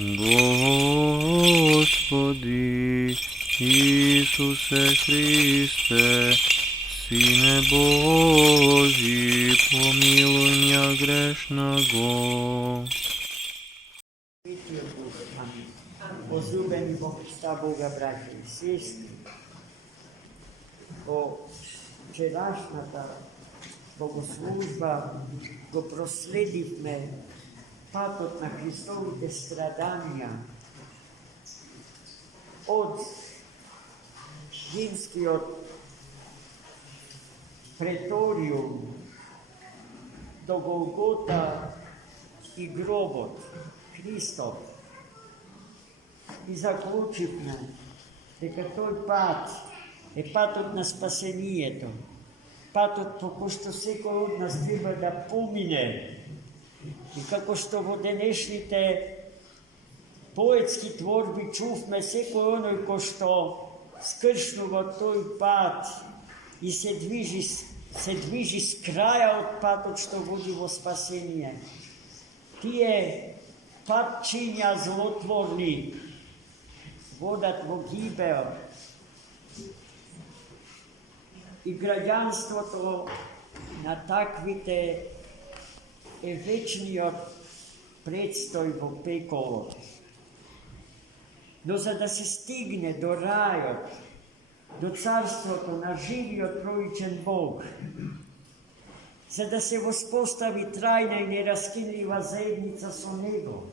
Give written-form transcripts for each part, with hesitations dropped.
Господи Ісусе Христе, Сине Божий, помилуй меня грешного. Возлюбени во Христа Бога, браќа и сестри, во вчерашната богослужба го проследивме патот на Христовите страданија од римскиот преториум до Голгота и гробот Христов. И заклучивме дека тој пат е патот на спасението, патот по кој што секој од нас треба да помине. И како што во денешните поетски творби чувме, секој оној кој што скршнува тој пат и се движи с краја од патот што води во спасение. Тие патчиња злотворни водат во гибел. И граѓанството на таквите е вечниот предстој во пеколот. Но за да се стигне до рајот, до царството на живиот троичен Бог, за да се воспостави трајна и нераскинлива заедница со Него,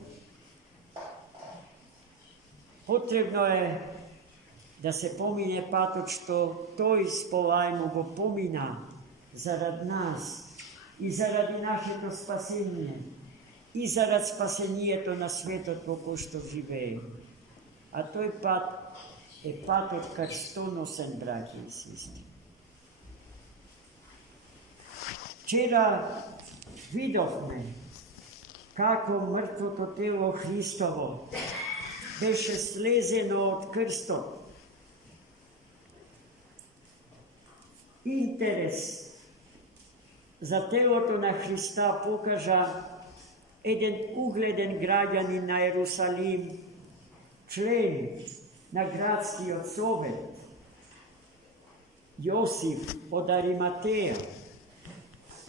потребно е да се помине патот што Тој сполајмо го помина зарад нас и заради нашето спасение и зарад спасението на светот во кој што живее. А тој пат е патот крстоносен, браќи и сестри. Вчера видовме како мртвото тело Христово беше слезено од крстот. Интерес за телото на Христа покажа еден угледен граѓанин на Ерусалим, член на градскиот совет, Јосиф од Ариматеја.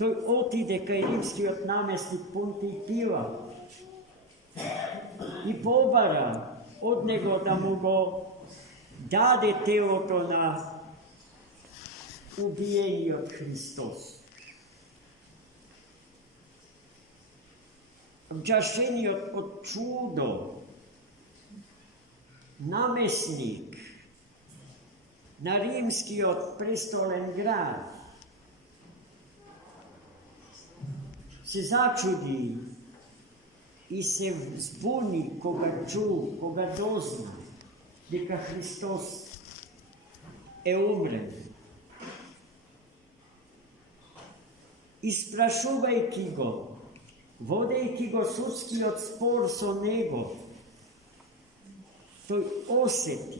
Тој отиде кај римскиот наместник Понтиј Пилат и побара од него да му го даде телото на убиениот Христос. Вџашениот од чудо наместник на римскиот престолен град се зачуди и се збуни кога дозна дека Христос е умрен. Испрашувајќи го, водејќи го судскиот спор со него, тој осети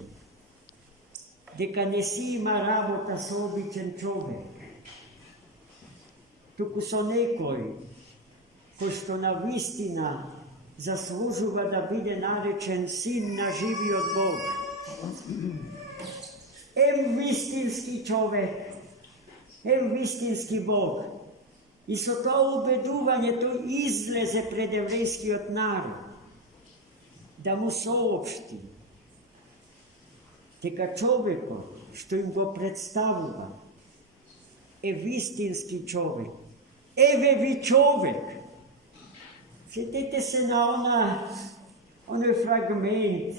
дека не си има работа со обичен човек, туку со некој кој што на вистина заслужува да биде наречен син на живиот Бог. Вистински човек, вистински Бог. И со тоа убедување тој излезе пред еврејскиот народ да му соопшти дека човекот што им го представува е вистински човек. Еве ви човек. Сетете се на оној фрагмент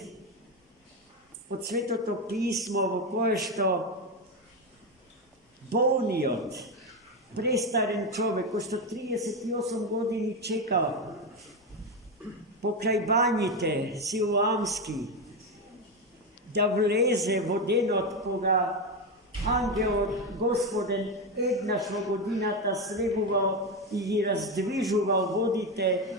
од Светото писмо во кое што болниот престарен човек, кој што 38 години чекал покрај бањите силоамски да влезе во денот кога ангелот Господен еднаш во годината слегувал и ги раздвижувал водите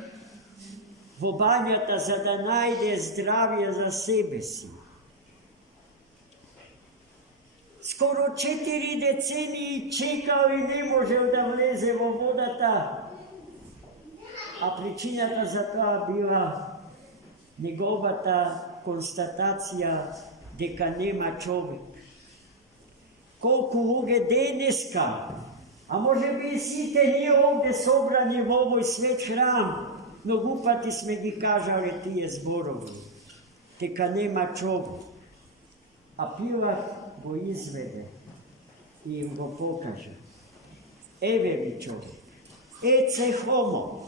во бањата за да најде здравје за себе си. Скоро 4 децении чекал и не можел да влезе во водата, а причината за тоа била неговата констатација дека нема човек. Колку луѓе денеска, а може би и сите ние овде собрани во овој свет храм, многу пати сме ги кажале тие зборови, дека нема човек. А Пилат го изведе и им го покажа. Еве ви човек, еце хомо.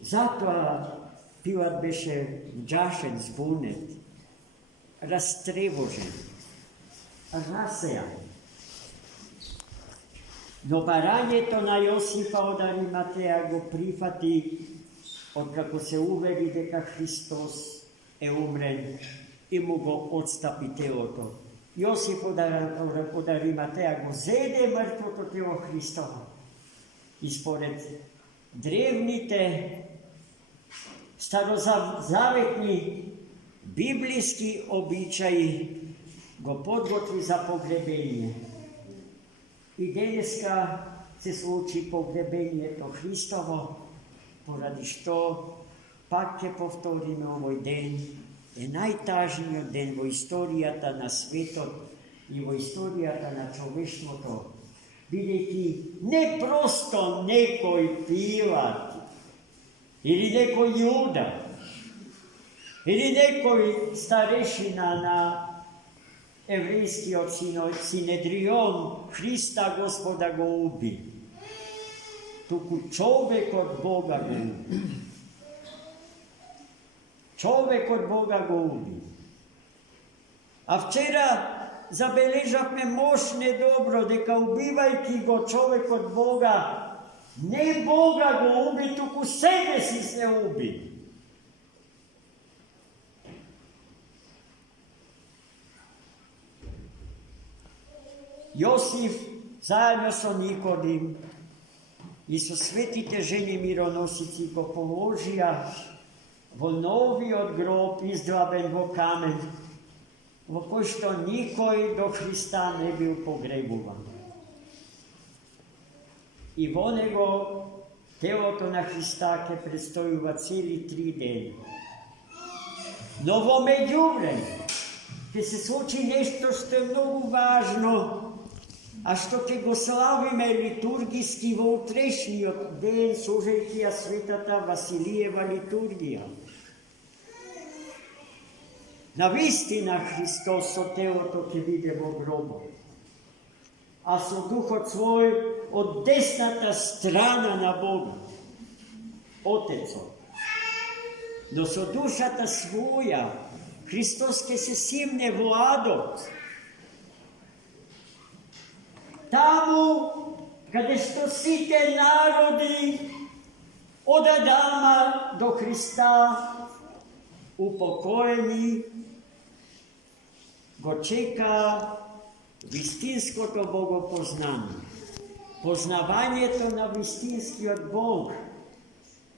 Затоа Пилат беше џашен, збунет, растревожен, расејан. Но барањето на Јосифа од Ариматеја го прифати откако се увери дека Христос е умрен и му го отстапи телото. Јосиф од Ариматеја го зеде мртвото тело Христово. И според древните старозаветни библиски обичаи го подготви за погребение. И денеска се случи погребението Христово, поради што, пак ќе повториме овој ден, е најтажниот ден во историјата на светот и во историјата на човештвото, бидејќи не просто некој Пилат, или некој Јуда, или некој старешина на еврејскиот Синедрион Христа Господа го уби, туку човекот Бога го уби. Човекот Бога го уби. А вчера забележавме мощне добро дека убивајќи го човекот Бога, не Бога го уби, туку себе си се уби. Јосиф заедно со Никодим и со светите жени мироносици го положија во новиот гроб издлабен во камен, во кој што никој до Христа не бил погребуван. И во него телото на Христа ќе престојува цели 3 дени. Но во меѓувреме ќе се случи нешто што е многу важно, а што ќе го славиме литургиски во утрешниот ден, служејќи ја светата Василиева литургија. Навистина Христос со телото ќе биде во гробот, а со духот свој од десната страна на Бога, Отецот. Но со душата своја Христос ќе се симне во адот, таму каде што сите народи од Адама до Христа упокоени го чека вистинското богопознание, познавањето на вистинскиот Бог,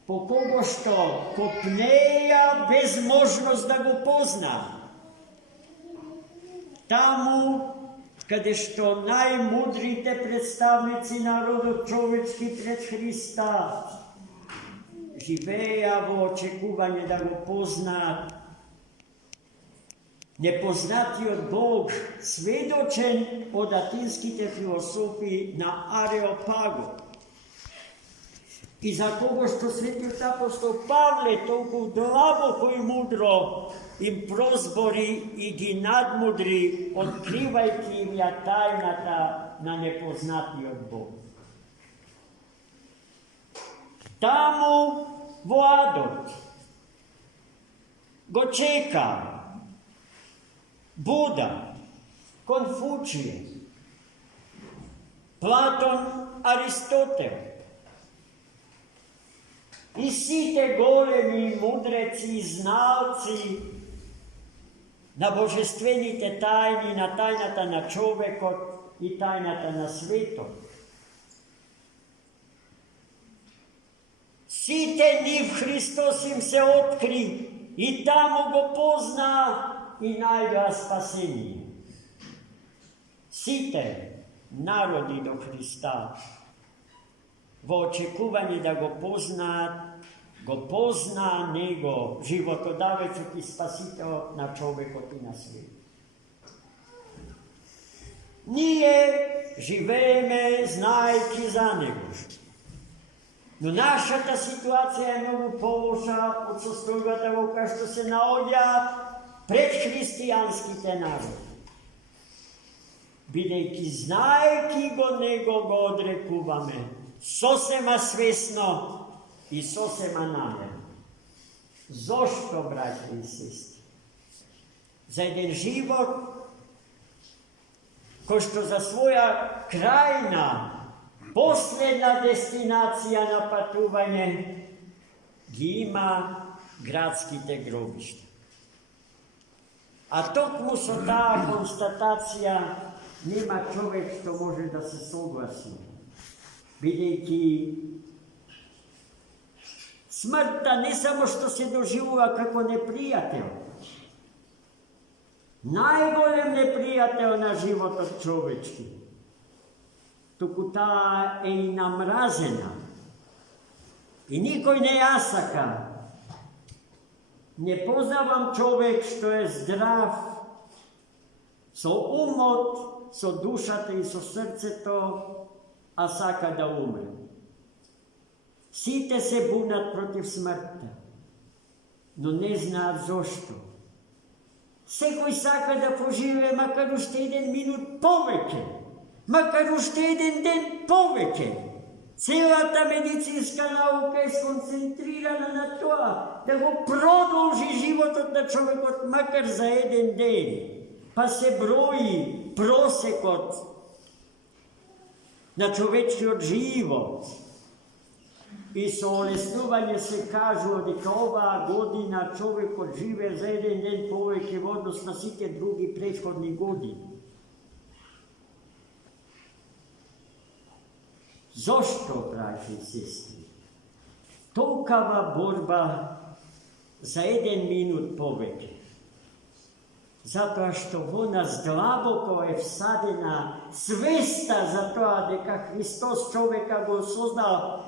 по кого што копнеја безможност да го позна. Таму каде што најмудрите представници народот човечки пред Христа живееја во очекување да го познаат непознатиот Бог, сведочен од атинските философи на Ареопаго, и за кого што светиот апостол Павле толку длабоко и мудро им прозбори и ги надмудри, откривајќи им ја тајната на непознатиот Бог. Таму во адот го чека Буда, Конфуције, Платон, Аристотел и сите големи мудреци и знalci на божествените тајни, на тајната на човекот и тајната на светот. Сите нив Христос им се откри и таму го позна и најдоа спасение. Сите народи до Христа во очекување да го позна него, животодавецот и спасителот на човекот и на свет. Ние живееме знаејќи за него. Но нашата ситуација е многу полоша од состојбата во која што се наоѓа пред христијанските народи. Бидејќи знаејќи го него го одрекуваме, сосема свесно и сосема намерно. Зошто, браќа и сестри? За еден живот кој што за своја крајна, последна дестинација на патување ги има градските гробишта. А токму со таа констатација нема човек што може да се согласи, бидејќи смртта не само што се доживува како непријател, најголем непријател на животот човечки, туку таа е и намразена. И никој не ја сака. Не познавам човек што е здрав, со умот, со душата и со срцето, а сака да умре. Сите се бунат против смртта, но не знаат зошто. Секој сака да поживее макар уште еден минут повеќе, макар уште еден ден повеќе. Целата медицинска наука е сконцентрирана на тоа, да го продолжи животот на човекот макар за еден ден. Па се брои просекот на човечкиот живот. И со олеснување се кажува дека оваа година човекот живе за еден ден повеќе во однос на сите други претходни години. Зошто, браќи и сестри, толкава борба за еден минут повеќе? Затоа што во нас длабоко е всадена свеста за тоа дека Христос човека го создал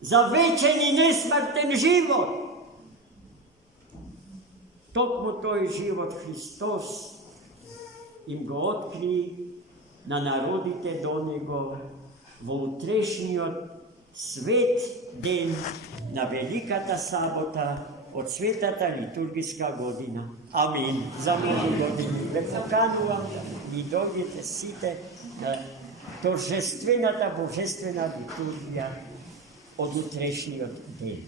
за вечен и несмртен живот. Токму тој живот Христос им го откри на народите до него во утрешниот свет ден на Великата сабота од светата литургиска година. Амин. За многу години. Ве поканувам и дојдете сите на торжествената божествена литургија од утрешниот ден.